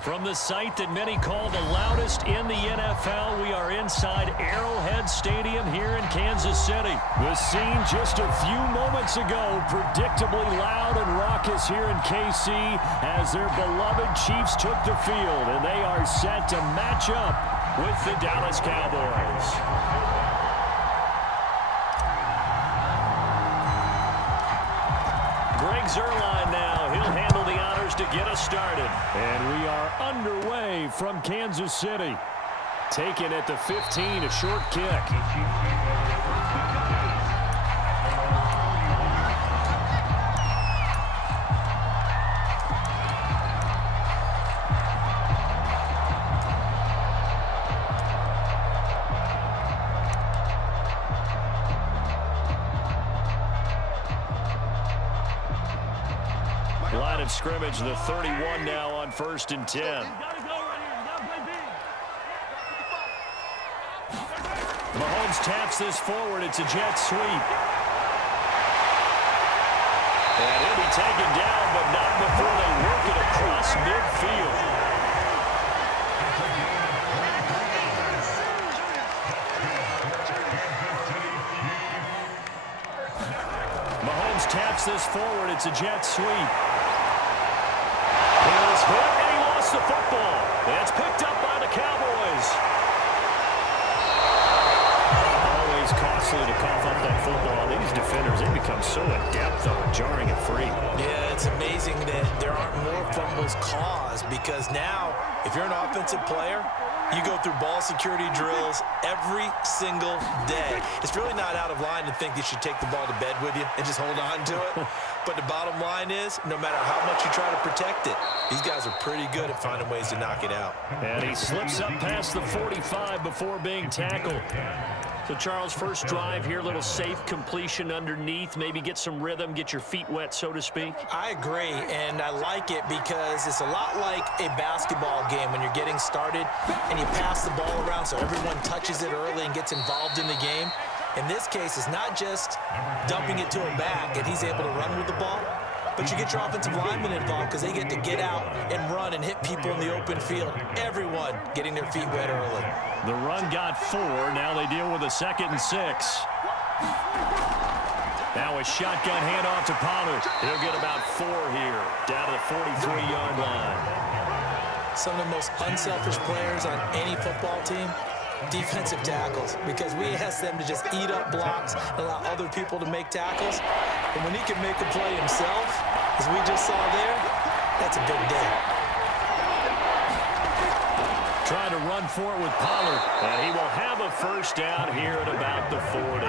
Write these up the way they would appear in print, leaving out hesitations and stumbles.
From the site that many call the loudest in the NFL, we are inside Arrowhead Stadium here in Kansas City. The scene just a few moments ago, predictably loud and raucous here in KC as their beloved Chiefs took the field, and they are set to match up with the Dallas Cowboys. Greg Zuerlein now. He'll handle the honors to get us started. And we are underway from Kansas City. Taken at the 15, a short kick. Line of scrimmage, the 31 now on 1st and 10. Mahomes taps this forward. It's a jet sweep. And he'll be taken down, but not before they work it across midfield. Mahomes taps this forward. It's a jet sweep. He was hit, and he lost the football. It's picked up by the Cowboys. Always costly to cough up that football. These defenders, they become so adept, though, at jarring it free. Yeah, it's amazing that there aren't more fumbles caused because now, if you're an offensive player, you go through ball security drills every single day. It's really not out of line to think you should take the ball to bed with you and just hold on to it. But the bottom line is, no matter how much you try to protect it, these guys are pretty good at finding ways to knock it out. And he slips up past the 45 before being tackled. So, Charles, first drive here, little safe completion underneath, maybe get some rhythm, get your feet wet, so to speak. I agree, and I like it because it's a lot like a basketball game when you're getting started and you pass the ball around so everyone touches it early and gets involved in the game. In this case, it's not just dumping it to him back and he's able to run with the ball, but you get your offensive linemen involved because they get to get out and run and hit people in the open field. Everyone getting their feet wet early. The run got 4. Now they deal with a 2nd and 6. Now a shotgun handoff to Pollard. He'll get about 4 here, down to the 43-yard line. Some of the most unselfish players on any football team, defensive tackles, because we ask them to just eat up blocks and allow other people to make tackles. And when he can make a play himself, as we just saw there, that's a big day. Trying to run for it with Pollard, and he will have a first down here at about the 40.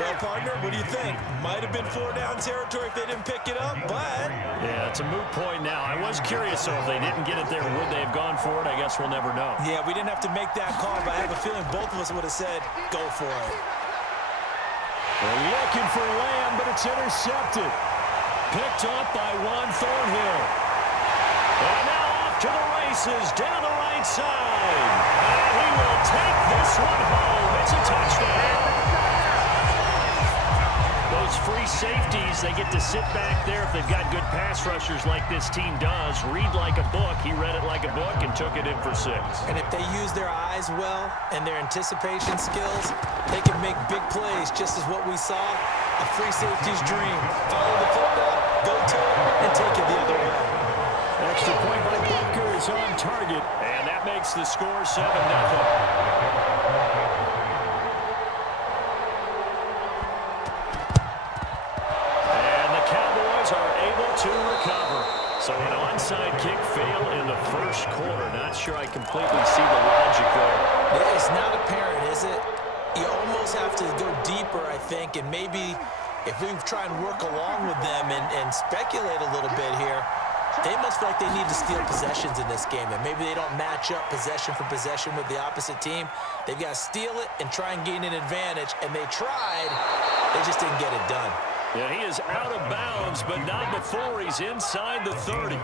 Well, partner, what do you think? Might have been 4-down territory if they didn't pick it up, but... Yeah, it's a moot point now. I was curious, though, if they didn't get it there, would they have gone for it? I guess we'll never know. Yeah, we didn't have to make that call, but I have a feeling both of us would have said, go for it. They're looking for Lamb, but it's intercepted. Picked up by Juan Thornhill. And now off to the races, down the right side. And he will take this one home. It's a touchdown. Those free safeties, they get to sit back there if they've got good pass rushers like this team does. Read like a book. He read it like a book and took it in for 6. And if they use their eyes well and their anticipation skills, they can make big plays, just as what we saw. A free safety's dream. Follow the football, go to it, and take it the other way. Extra point by Butker is on target, and that makes the score 7-0. To recover. So an onside kick fail in the first quarter. Not sure I completely see the logic there. Yeah, it's not apparent, is it? You almost have to go deeper, I think, and maybe if we try and work along with them and speculate a little bit here, they must feel like they need to steal possessions in this game, and maybe they don't match up possession for possession with the opposite team. They've got to steal it and try and gain an advantage, and they tried. They just didn't get it done. Yeah, he is out of bounds, but not before he's inside the 30.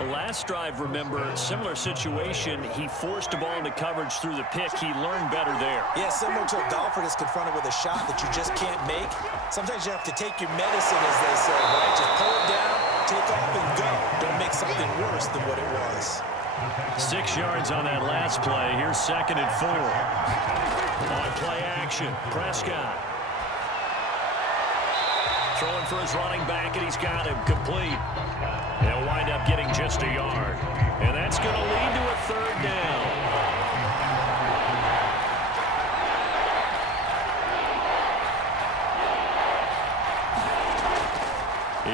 The last drive, remember, similar situation. He forced the ball into coverage through the pick. He learned better there. Yeah, similar to a golfer that's confronted with a shot that you just can't make. Sometimes you have to take your medicine, as they say, right? Just pull it down, take off, and go. Don't make something worse worse than what it was. 6 yards on that last play. Here's 2nd and 4. On play action, Prescott. Throwing for his running back, and he's got him complete. They'll wind up getting just a yard. And that's going to lead to a 3rd down.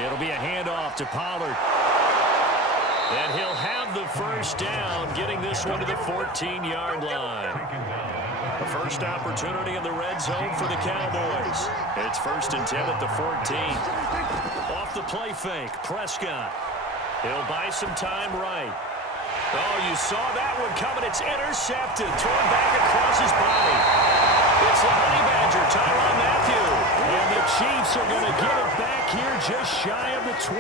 It'll be a handoff to Pollard. And he'll have the 1st down, getting this one to the 14-yard line. The first opportunity in the red zone for the Cowboys. It's 1st and 10 at the 14. Off the play fake, Prescott. He'll buy some time right. Oh, you saw that one coming. It's intercepted. Thrown back across his body. It's the Honey Badger, Tyrann Mathieu. And the Chiefs are going to get it back here just shy of the 20.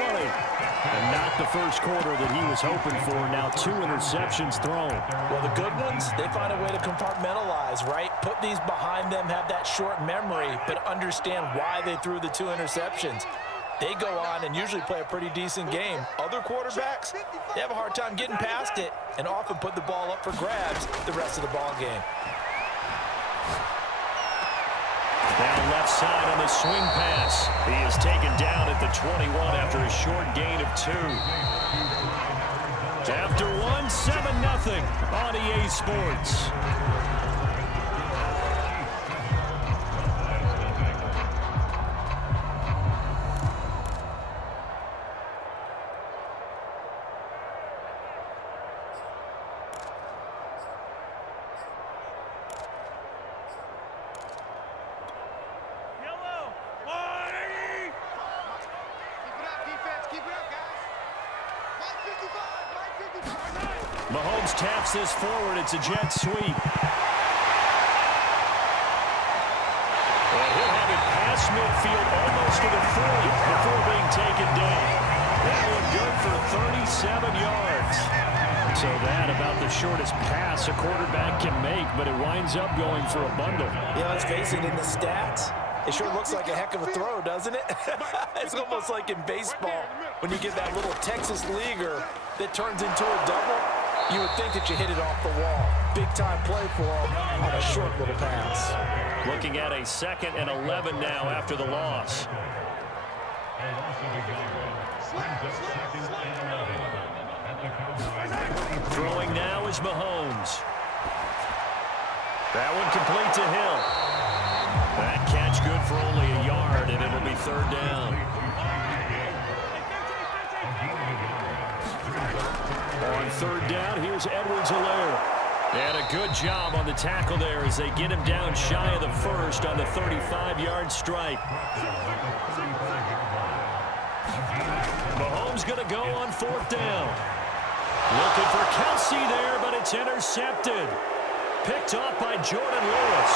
And not the first quarter that he was hoping for. Now 2 interceptions thrown. Well, the good ones, they find a way to compartmentalize, right? Put these behind them, have that short memory, but understand why they threw the 2 interceptions. They go on and usually play a pretty decent game. Other quarterbacks, they have a hard time getting past it and often put the ball up for grabs the rest of the ball game. Down left side on the swing pass. He is taken down at the 21 after a short gain of 2. After 1, 7-0 on EA Sports. Mahomes taps this forward. It's a jet sweep. And he'll have it past midfield almost to the 40 before being taken down. That one good for 37 yards. So that about the shortest pass a quarterback can make, but it winds up going for a bundle. Yeah, let's face it, in the stats, it sure looks like a heck of a throw, doesn't it? It's almost like in baseball when you get that little Texas leaguer that turns into a double. You would think that you hit it off the wall. Big-time play for him on a short little pass. Looking at a 2nd and 11 now after the loss. Throwing now is Mahomes. That one complete to Hill. That catch good for only a yard, and it'll be 3rd down. On 3rd down, here's Edwards-Helaire. And a good job on the tackle there as they get him down shy of the 1st on the 35-yard strike. Mahomes going to go on 4th down. Looking for Kelsey there, but it's intercepted. Picked off by Jordan Lewis.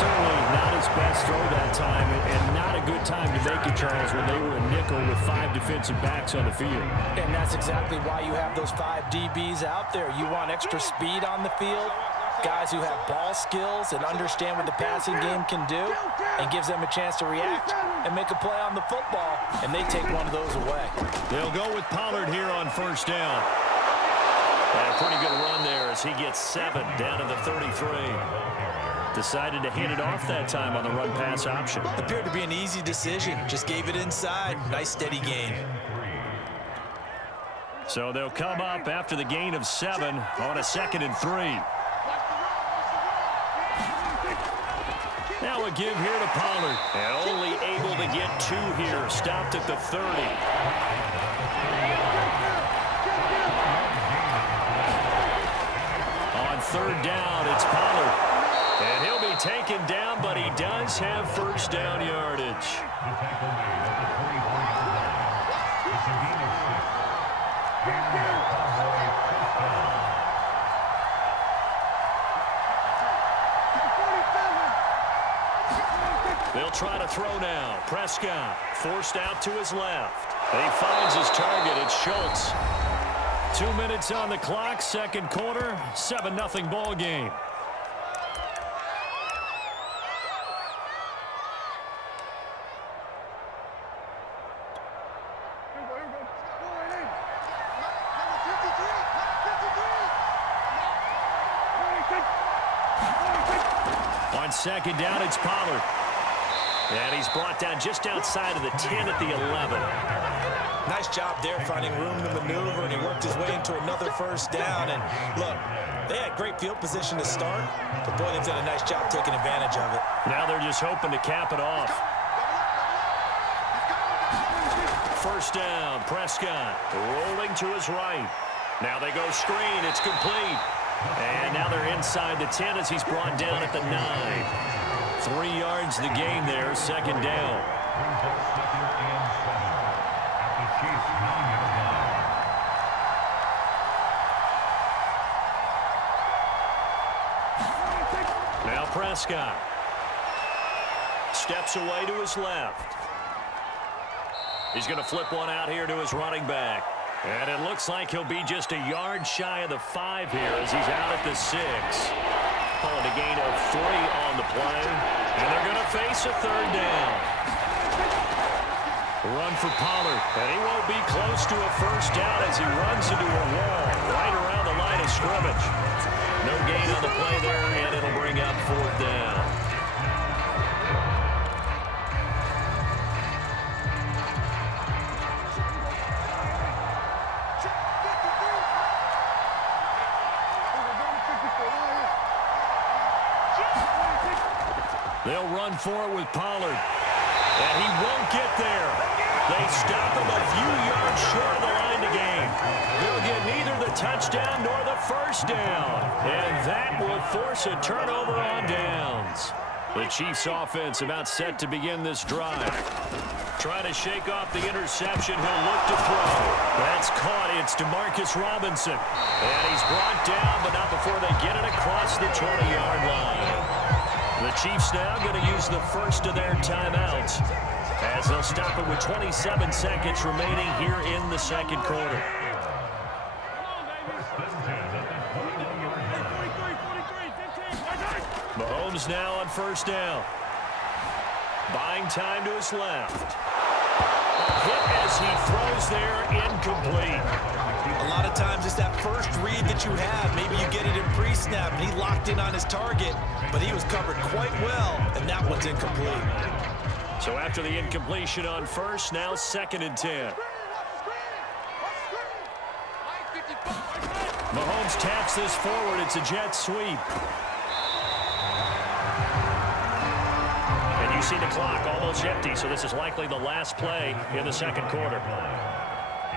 Certainly not his best throw that time, and not a good time to make it, Charles, when they were a nickel with 5 defensive backs on the field. And that's exactly why you have those 5 DBs out there. You want extra speed on the field, guys who have ball skills and understand what the passing game can do, and gives them a chance to react and make a play on the football, and they take one of those away. They'll go with Pollard here on 1st down. And a pretty good run there as he gets 7 down to the 33. Decided to hand it off that time on the run-pass option. Appeared to be an easy decision. Just gave it inside. Nice, steady gain. So they'll come up after the gain of 7 on a 2nd and 3. Now a give here to Pollard. And only able to get 2 here. Stopped at the 30. On 3rd down, it's Pollard. And he'll be taken down, but he does have 1st down yardage. They'll try to throw now. Prescott forced out to his left. And he finds his target. It's Schultz. 2 minutes on the clock, 2nd quarter, 7-0 ball game. On second down, it's Pollard. And he's brought down just outside of the 10 at the 11. Nice job there finding room to maneuver, and he worked his way into another first down. And look, they had great field position to start, but boy, they've done a nice job taking advantage of it. Now they're just hoping to cap it off. First down, Prescott rolling to his right. Now they go screen, it's complete. And now they're inside the 10 as he's brought down at the 9. 3 yards the gain there, second down. Now Prescott steps away to his left. He's going to flip one out here to his running back. And it looks like he'll be just a yard shy of the 5 here as he's out at the 6. Calling a gain of 3 on the play. And they're going to face a third down. Run for Pollard. And he won't be close to a first down as he runs into a wall right around the line of scrimmage. No gain on the play there, and it'll bring up fourth down. They'll run for it with Pollard. And he won't get there. They stop him a few yards short of the line to gain. They'll get neither the touchdown nor the first down. And that will force a turnover on downs. The Chiefs' offense about set to begin this drive. Trying to shake off the interception. He'll look to throw. That's caught. It's DeMarcus Robinson. And he's brought down, but not before they get it across the 20-yard line. The Chiefs now going to use the first of their timeouts as they'll stop it with 27 seconds remaining here in the second quarter. Mahomes now on first down. Buying time to his left. Hit as he throws there, incomplete. A lot of times it's that first read that you have. Maybe you get it in pre-snap, and he locked in on his target, but he was covered quite well, and that one's incomplete. So after the incompletion on first, now second and 10. Mahomes taps this forward. It's a jet sweep. And you see the clock almost empty, so this is likely the last play in the second quarter.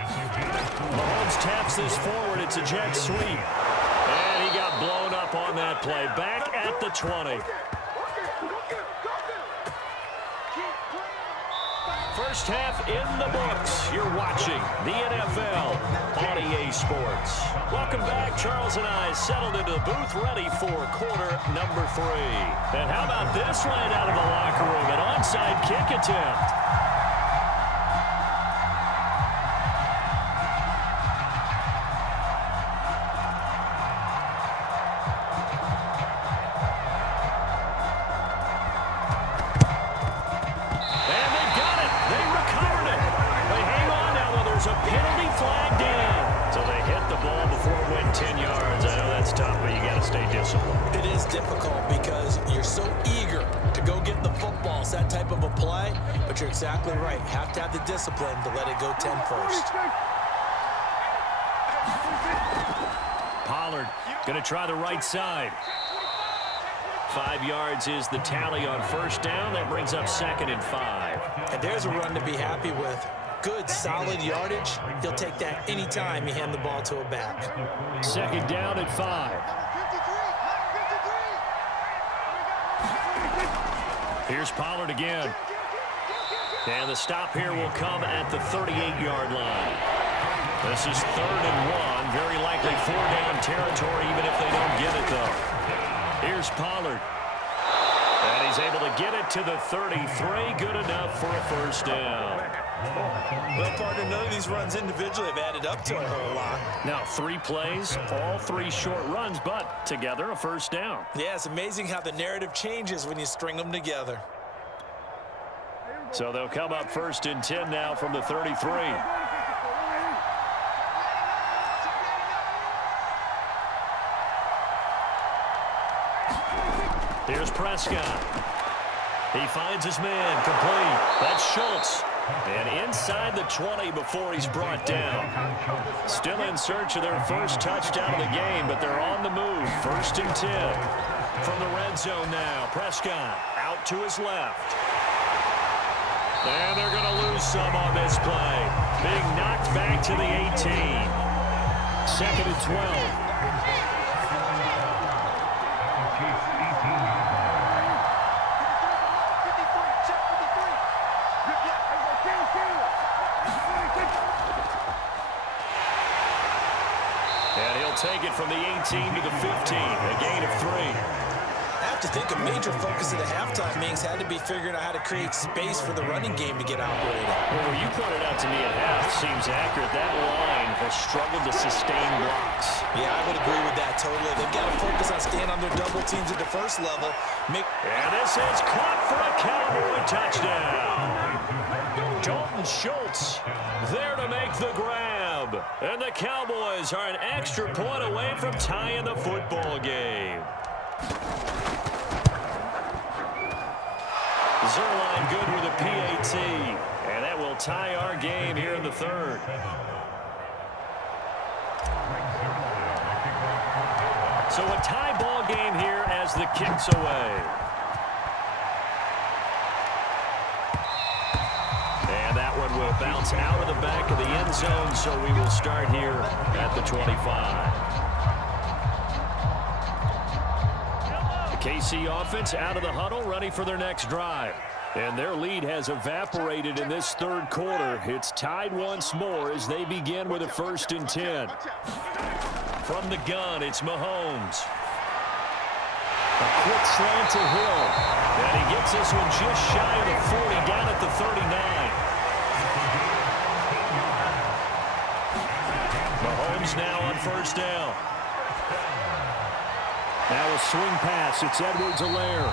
Mahomes taps this forward. It's a jet sweep. And he got blown up on that play. Back at the 20. First half in the books. You're watching the NFL on EA Sports. Welcome back. Charles and I settled into the booth ready for quarter number 3. And how about this right out of the locker room? An onside kick attempt. You're exactly right. Have to have the discipline to let it go 10 first. Pollard going to try the right side. 5 yards is the tally on first down. That brings up second and 5. And there's a run to be happy with. Good, solid yardage. He'll take that anytime you hand the ball to a back. Second down at 5. Here's Pollard again. And the stop here will come at the 38-yard line. This is 3rd and 1. Very likely 4-down territory, even if they don't get it, though. Here's Pollard. And he's able to get it to the 33. Good enough for a first down. Well, partner, none of these runs individually have added up to a whole lot. Now, 3 plays, all 3 short runs, but together a first down. Yeah, it's amazing how the narrative changes when you string them together. So they'll come up first and 10 now from the 33. Here's Prescott. He finds his man, complete. That's Schultz. And inside the 20 before he's brought down. Still in search of their first touchdown of the game, but they're on the move. 1st and 10. From the red zone now, Prescott out to his left. And they're going to lose some on this play. Being knocked back to the 18. 2nd and 12. And he'll take it from the 18 to the 15, a gain of 3. I have to think a major focus of the halftime meetings had to be figuring out how to create space for the running game to get operated. Well, what you pointed out to me at half seems accurate. That line has struggled to sustain blocks. Yeah, I would agree with that totally. They've got to focus on staying on their double teams at the first level. And this is caught for a Cowboy touchdown. Dalton Schultz there to make the grab. And the Cowboys are an extra point away from tying the football game. Zerline good with a PAT. And that will tie our game here in the 3rd. So a tie ball game here as the kick's away. And that one will bounce out of the back of the end zone, so we will start here at the 25. The KC offense out of the huddle, ready for their next drive. And their lead has evaporated in this 3rd quarter. It's tied once more as they begin with a 1st and 10. From the gun, it's Mahomes. A quick slant to Hill. And he gets this one just shy of the 40, down at the 39. Mahomes now on 1st down. Now a swing pass. It's Edwards-Helaire.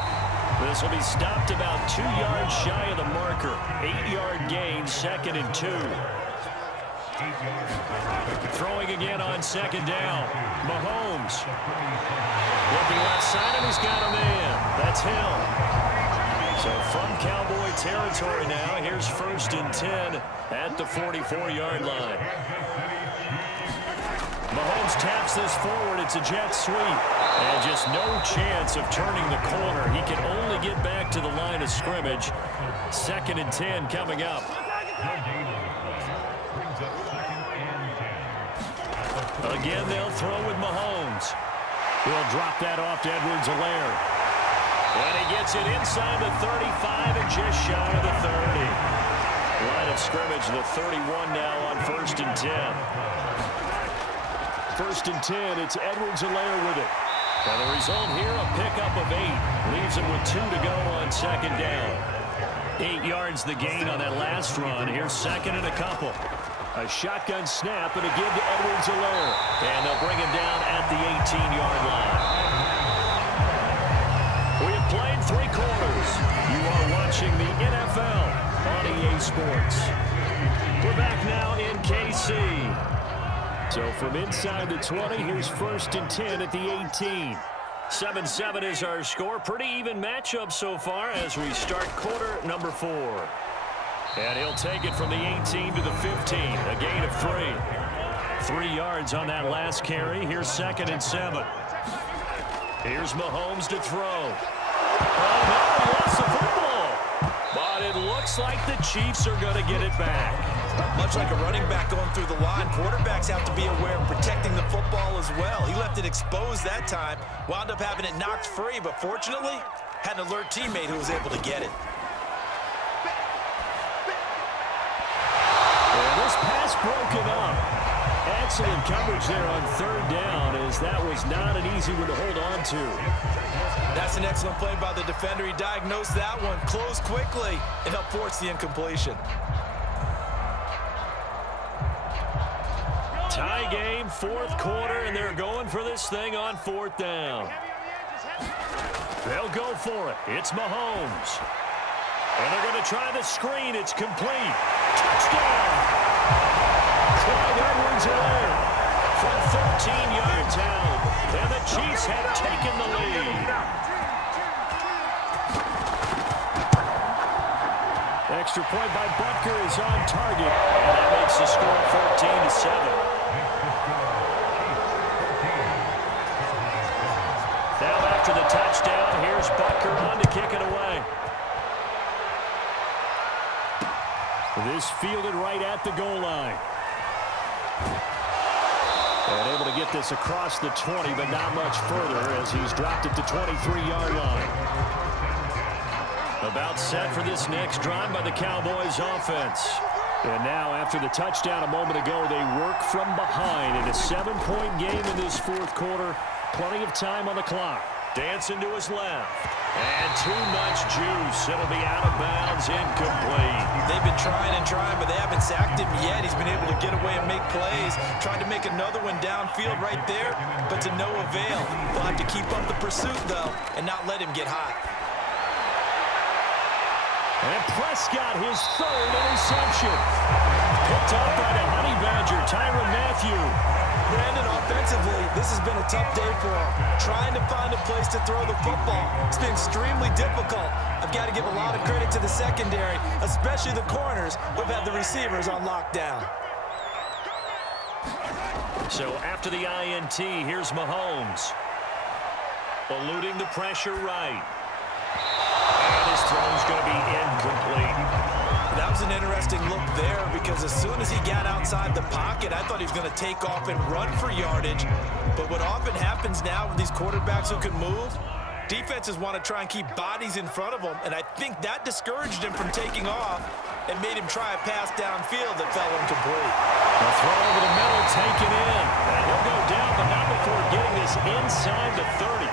This will be stopped about 2 yards shy of the marker. 8-yard gain, 2nd and 2. Throwing again on 2nd down. Mahomes. Looking left side, and he's got a man. That's Hill. So from Cowboy territory now, here's 1st and 10 at the 44-yard line. Mahomes taps this forward. It's a jet sweep. And just no chance of turning the corner. He can only get back to the line of scrimmage. 2nd and 10 coming up. Again, they'll throw with Mahomes. He'll drop that off to Edwards-Helaire. And he gets it inside the 35 and just shy of the 30. Line of scrimmage, the 31 now on 1st and 10. 1st and 10, it's Edwards-Helaire with it. And the result here, a pickup of 8. Leaves him with 2 to go on 2nd down. 8 yards the gain on that last run. Here's 2nd and a couple. A shotgun snap and a give to Edwards-Helaire. And they'll bring him down at the 18-yard line. We have played 3 quarters. You are watching the NFL on EA Sports. We're back now in KC. So from inside the 20, here's 1st and 10 at the 18. 7-7 is our score. Pretty even matchup so far as we start quarter number 4. And he'll take it from the 18 to the 15, a gain of 3. 3 yards on that last carry. Here's 2nd and 7. Here's Mahomes to throw. Oh, no, he lost the football. But it looks like the Chiefs are going to get it back. Much like a running back going through the line, quarterbacks have to be aware of protecting the football as well. He left it exposed that time, wound up having it knocked free, but fortunately, had an alert teammate who was able to get it. And this pass broken up. Excellent coverage there on 3rd down, as that was not an easy one to hold on to. That's an excellent play by the defender. He diagnosed that one, closed quickly, and helped force the incompletion. Tie game, 4th quarter, and they're going for this thing on 4th down. They'll go for it. It's Mahomes. And they're going to try the screen. It's complete. Touchdown! Clyde Edwards-Helaire from 13 yards out. And the Chiefs have taken the lead. Extra point by Butker is on target. And that makes the score 14-7. Now after the touchdown, here's Butker on to kick it away. This fielded right at the goal line. And able to get this across the 20, but not much further as he's dropped it to 23-yard line. About set for this next drive by the Cowboys offense. And now after the touchdown a moment ago, they work from behind in a 7-point game in this fourth quarter. Plenty of time on the clock. Dancing to his left. And too much juice. It'll be out of bounds, incomplete. They've been trying and trying, but they haven't sacked him yet. He's been able to get away and make plays. Tried to make another one downfield right there, but to no avail. They'll have to keep up the pursuit, though, and not let him get hot. And Prescott, his third interception. Picked up by the Honey Badger, Tyrann Mathieu. Brandon, offensively, this has been a tough day for him. Trying to find a place to throw the football. It's been extremely difficult. I've got to give a lot of credit to the secondary, especially the corners who have had the receivers on lockdown. So after the INT, here's Mahomes. Eluding the pressure right. And his throw's going to be incomplete. That was an interesting look there because as soon as he got outside the pocket, I thought he was going to take off and run for yardage. But what often happens now with these quarterbacks who can move, defenses want to try and keep bodies in front of them, and I think that discouraged him from taking off and made him try a pass downfield that fell incomplete. A throw over the middle, taken in. And he'll go down, but not before getting this inside the 30.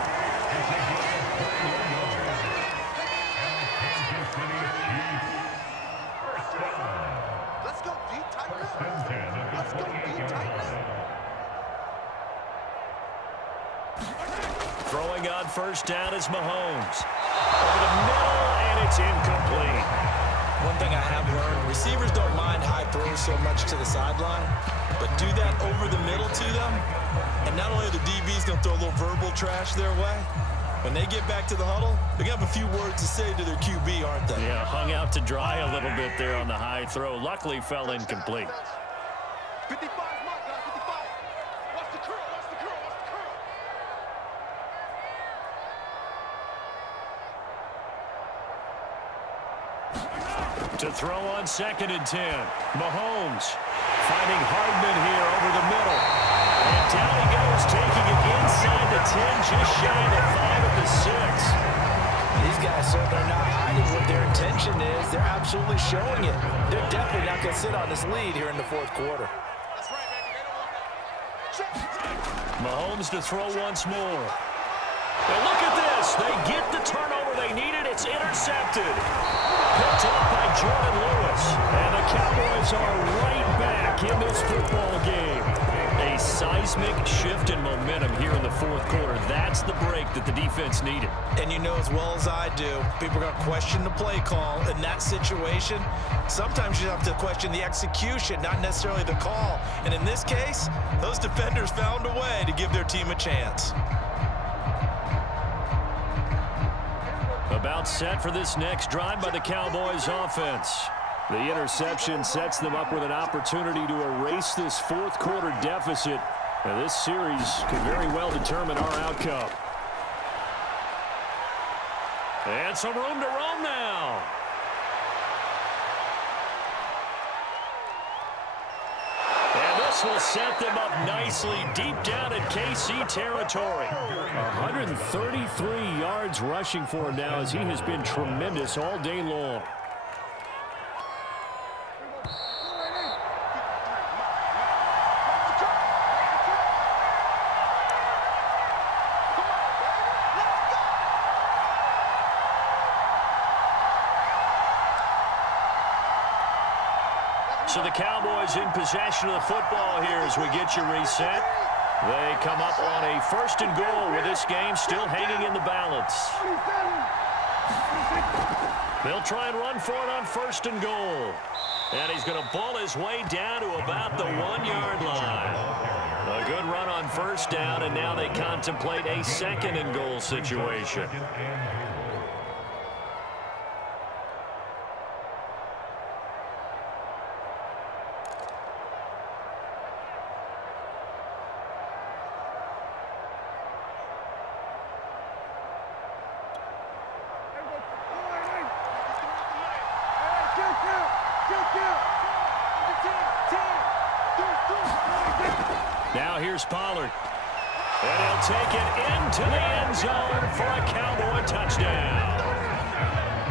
Throwing on first down is Mahomes. Over the middle, and it's incomplete. One thing I have learned, receivers don't mind high throws so much to the sideline, but do that over the middle to them, and not only are the DBs going to throw a little verbal trash their way, when they get back to the huddle, they're going to have a few words to say to their QB, aren't they? Yeah, hung out to dry a little bit there on the high throw. Luckily, fell incomplete. 55, mark, 55. Watch the curl, watch the curl, watch the curl. To throw on 2nd and 10. Mahomes finding Hardman here over the middle. And down he goes, taking it inside the 10, just shy of the 5 at the 6. These guys certainly are not hiding what their intention is. They're absolutely showing it. They're definitely not going to sit on this lead here in the fourth quarter. That's right, baby. They don't want that. Mahomes to throw once more. And look at this. They get the turnover they needed. It's intercepted. Picked off by Jordan Lewis. And the Cowboys are right back in this football game. A seismic shift in momentum here in the fourth quarter. That's the break that the defense needed. And you know as well as I do, people are going to question the play call in that situation. Sometimes you have to question the execution, not necessarily the call. And in this case, those defenders found a way to give their team a chance. About set for this next drive by the Cowboys offense. The interception sets them up with an opportunity to erase this fourth quarter deficit. Now, this series could very well determine our outcome. And some room to roam now. And this will set them up nicely deep down in KC territory. 133 yards rushing for him now as he has been tremendous all day long. So the Cowboys in possession of the football here as we get you reset. They come up on a 1st and goal with this game still hanging in the balance. They'll try and run for it on 1st and goal. And he's going to ball his way down to about the 1-yard line. A good run on 1st down, and now they contemplate a 2nd and goal situation. Now here's Pollard. And he'll take it into the end zone for a Cowboy touchdown.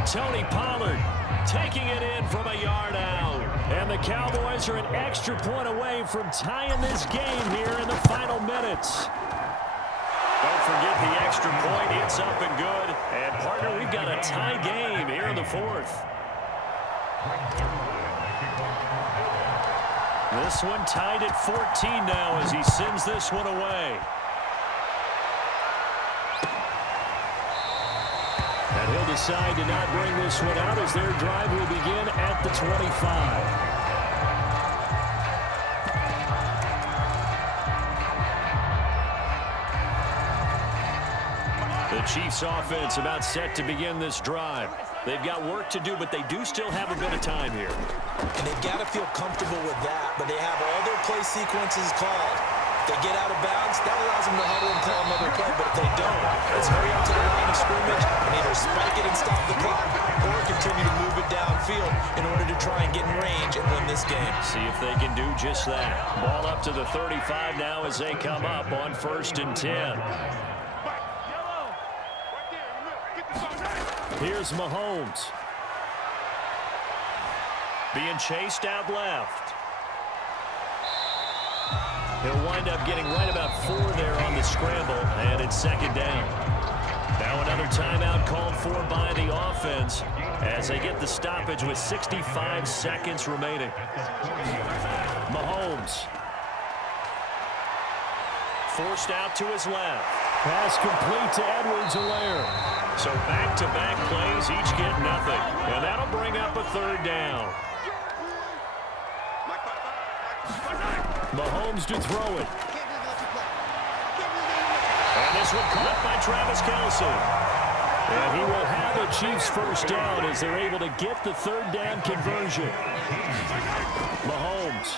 Tony Pollard taking it in from a yard out. And the Cowboys are an extra point away from tying this game here in the final minutes. Don't forget the extra point. It's up and good. And, partner, we've got a tie game here in the fourth. This one tied at 14 now as he sends this one away. And he'll decide to not bring this one out as their drive will begin at the 25. The Chiefs offense about set to begin this drive. They've got work to do, but they do still have a bit of time here. And they've got to feel comfortable with that, but they have all their play sequences called. If they get out of bounds, that allows them to huddle and call another play, but if they don't, let's hurry up to the line of scrimmage and either spike it and stop the clock or continue to move it downfield in order to try and get in range and win this game. See if they can do just that. Ball up to the 35 now as they come up on 1st and 10. Here's Mahomes. Being chased out left. He'll wind up getting right about 4 there on the scramble, and it's 2nd down. Now another timeout called for by the offense as they get the stoppage with 65 seconds remaining. Mahomes. Forced out to his left. Pass complete to Edwards-Helaire. So back-to-back plays, each get nothing. And that'll bring up a 3rd down. Mahomes to throw it. And this one caught by Travis Kelce. And he will have a Chiefs 1st down as they're able to get the 3rd down conversion. Mahomes.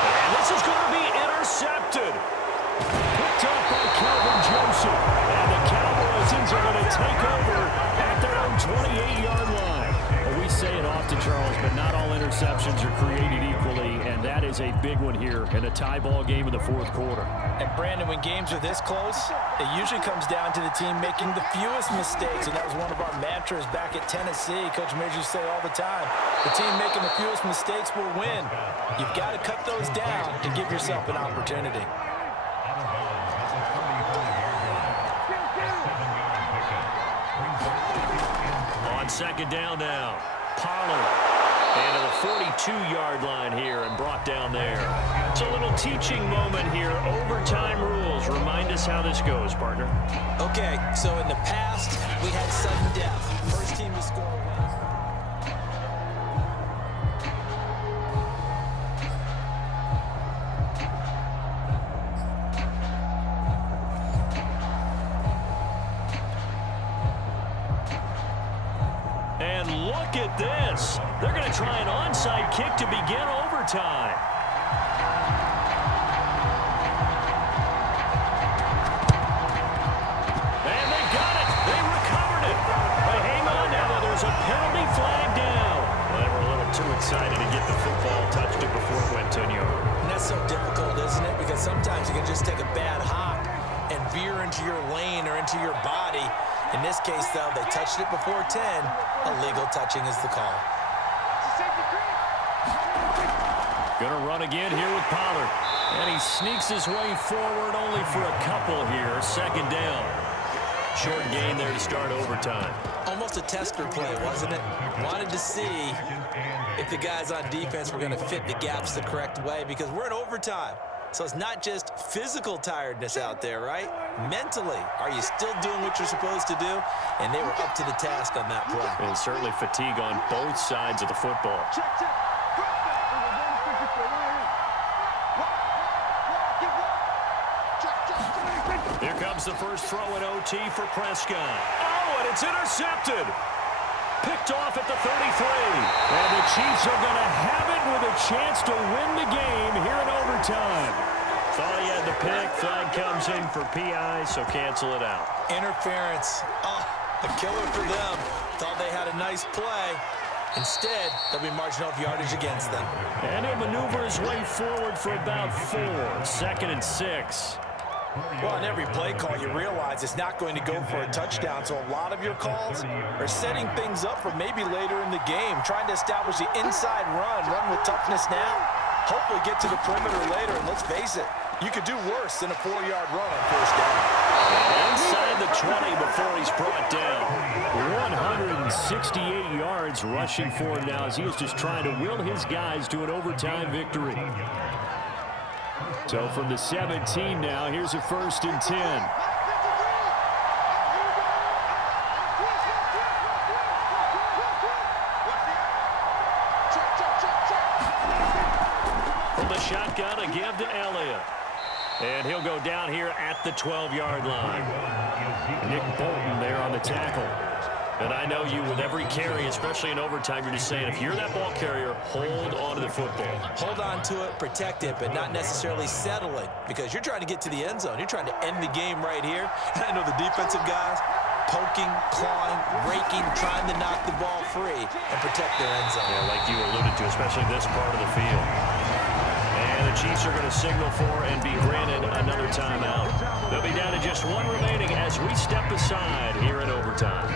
And this is going to be intercepted. Picked up by Calvin Joseph. And the Cowboys are going to take over at their own 28-yard line. Well, we say it often, Charles, but not all interceptions are created equally, and that is a big one here in a tie ball game in the 4th quarter. And, Brandon, when games are this close, it usually comes down to the team making the fewest mistakes, and that was one of our mantras back at Tennessee. Coach Major used to say all the time, the team making the fewest mistakes will win. You've got to cut those down to give yourself an opportunity. On 2nd down now, Pollard. And to the 42-yard line here and brought down there. It's a little teaching moment here. Overtime rules. Remind us how this goes, partner. Okay, so in the past, we had sudden death. First team to score wins. And look at this. They're going to try an onside kick to begin overtime. And they got it. They recovered it. But hang on now. There's a penalty flag down. Well, they were a little too excited to get the football, touched it before it went 10 yards. And that's so difficult, isn't it? Because sometimes you can just take a bad hop and veer into your lane or into your body. In this case, though, they touched it before 10. Illegal touching is the call. Going to run again here with Pollard. And he sneaks his way forward only for a couple here. 2nd down. Short gain there to start overtime. Almost a tester play, wasn't it? Wanted to see if the guys on defense were going to fit the gaps the correct way because we're in overtime. So it's not just physical tiredness out there, right? Mentally, are you still doing what you're supposed to do? And they were up to the task on that play. And certainly fatigue on both sides of the football. Here comes the first throw in OT for Prescott. Oh, and it's intercepted. Picked off at the 33. And the Chiefs are going to have it with a chance to win the game here in overtime. Thought he had the pick. Flag comes in for PI, so cancel it out. Interference. Oh, a killer for them. Thought they had a nice play. Instead, they'll be marching off yardage against them. And he'll maneuver his way forward for about 4. 2nd and 6. Well, on every play call, you realize it's not going to go for a touchdown, so a lot of your calls are setting things up for maybe later in the game, trying to establish the inside run with toughness now, hopefully get to the perimeter later, and let's face it, you could do worse than a 4-yard run on 1st down. And inside the 20 before he's brought down. 168 yards rushing for him now as he is just trying to will his guys to an overtime victory. So from the 17 now, here's a 1st and 10. From the shotgun, a give to Elliott. And he'll go down here at the 12-yard line. Nick Bolton there on the tackle. And I know you, with every carry, especially in overtime, you're just saying, if you're that ball carrier, hold on to the football. Hold on to it, protect it, but not necessarily settle it, because you're trying to get to the end zone. You're trying to end the game right here. And I know the defensive guys poking, clawing, raking, trying to knock the ball free and protect their end zone. Yeah, like you alluded to, especially this part of the field. And the Chiefs are going to signal for and be granted another timeout. They'll be down to just 1 remaining as we step aside here in overtime.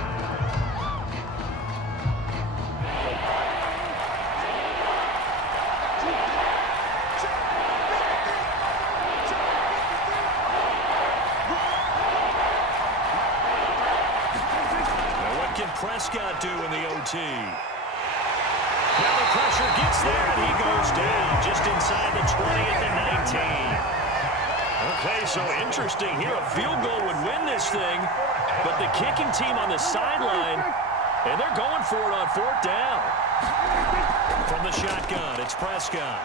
Prescott do in the OT. Now the pressure gets there, and he goes down just inside the 20 at the 19. Okay, so interesting here. A field goal would win this thing, but the kicking team on the sideline, and they're going for it on 4th down. From the shotgun, it's Prescott.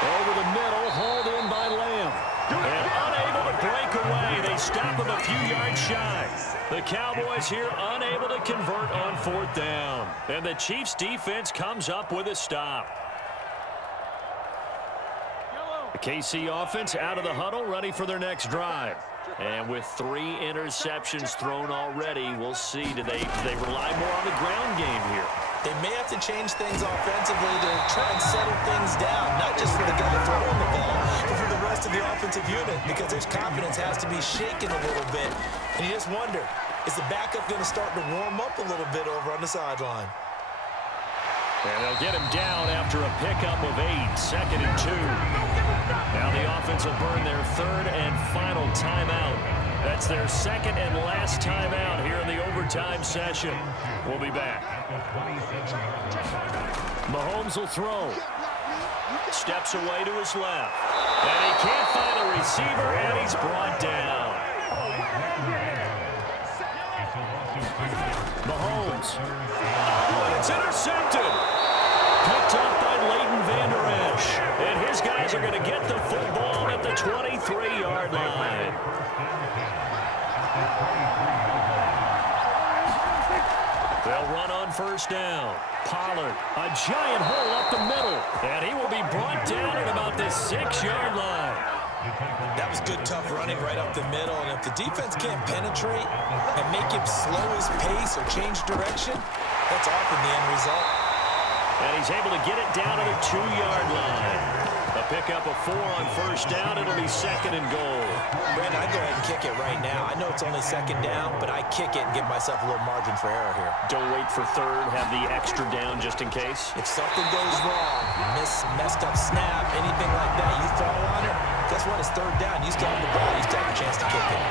Over the middle, hauled in by Lamb. And unable to break away. They stop him a few yards shy. The Cowboys here unable to convert on 4th down. And the Chiefs defense comes up with a stop. The KC offense out of the huddle, ready for their next drive. And with 3 interceptions thrown already, we'll see. Do they rely more on the ground game here? They may have to change things offensively to try and settle things down, not just for the guy throwing the ball, but for the rest of the offensive unit, because their confidence has to be shaken a little bit. And you just wonder, is the backup going to start to warm up a little bit over on the sideline? And they'll get him down after a pickup of 8, 2nd and 2. Now the offense will burn their 3rd and final timeout. That's their 2nd and last timeout here in the overtime session. We'll be back. Mahomes will throw. Steps away to his left. And he can't find a receiver, and he's brought down. Mahomes. Oh, it's intercepted. Picked up by Leighton Vander Esch. And his guys are going to get the football at the 23-yard line. They'll run on 1st down. Pollard, a giant hole up the middle. And he will be brought down at about the 6-yard line. That was good, tough running right up the middle. And if the defense can't penetrate and make him slow his pace or change direction, that's often the end result. And he's able to get it down to the 2-yard line. A pickup of 4 on 1st down. It'll be 2nd and goal. Brandon, I'd go ahead and kick it right now. I know it's only 2nd down, but I kick it and give myself a little margin for error here. Don't wait for 3rd. Have the extra down just in case. If something goes wrong, messed up snap, anything like that, you fall on it, guess what? It's 3rd down. You still have the ball. You still have a chance to kick it.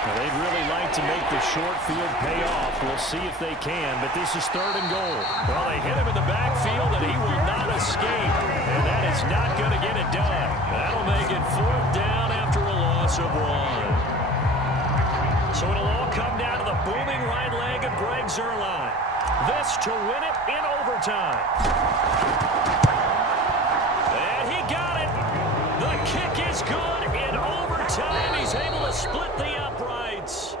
Well, they'd really like to make the short field pay off. We'll see if they can, but this is 3rd and goal. Well, they hit him in the backfield, and he will not escape. And that is not going to get it done. That'll make it 4th down after a loss of 1. So it'll all come down to the booming right leg of Greg Zuerlein. This to win it in overtime. And he got it. The kick is good in overtime. He's able to split the uprights.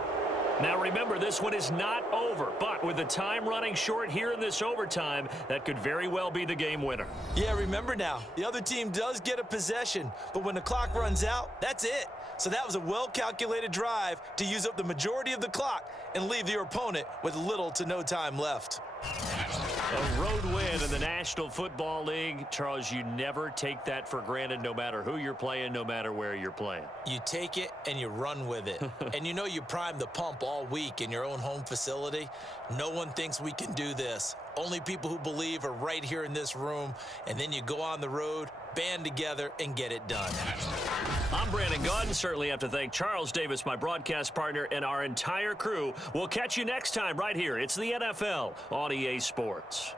Now remember, this one is not over, but with the time running short here in this overtime, that could very well be the game winner. Yeah, remember now, the other team does get a possession, but when the clock runs out, that's it. So that was a well-calculated drive to use up the majority of the clock and leave your opponent with little to no time left. A road win in the National Football League. Charles, you never take that for granted, no matter who you're playing, no matter where you're playing. You take it and you run with it. And you know you primed the pump all week in your own home facility. No one thinks we can do this. Only people who believe are right here in this room. And then you go on the road, band together, and get it done. I'm Brandon Gaudin. Certainly have to thank Charles Davis, my broadcast partner, and our entire crew. We'll catch you next time right here. It's the NFL on EA Sports.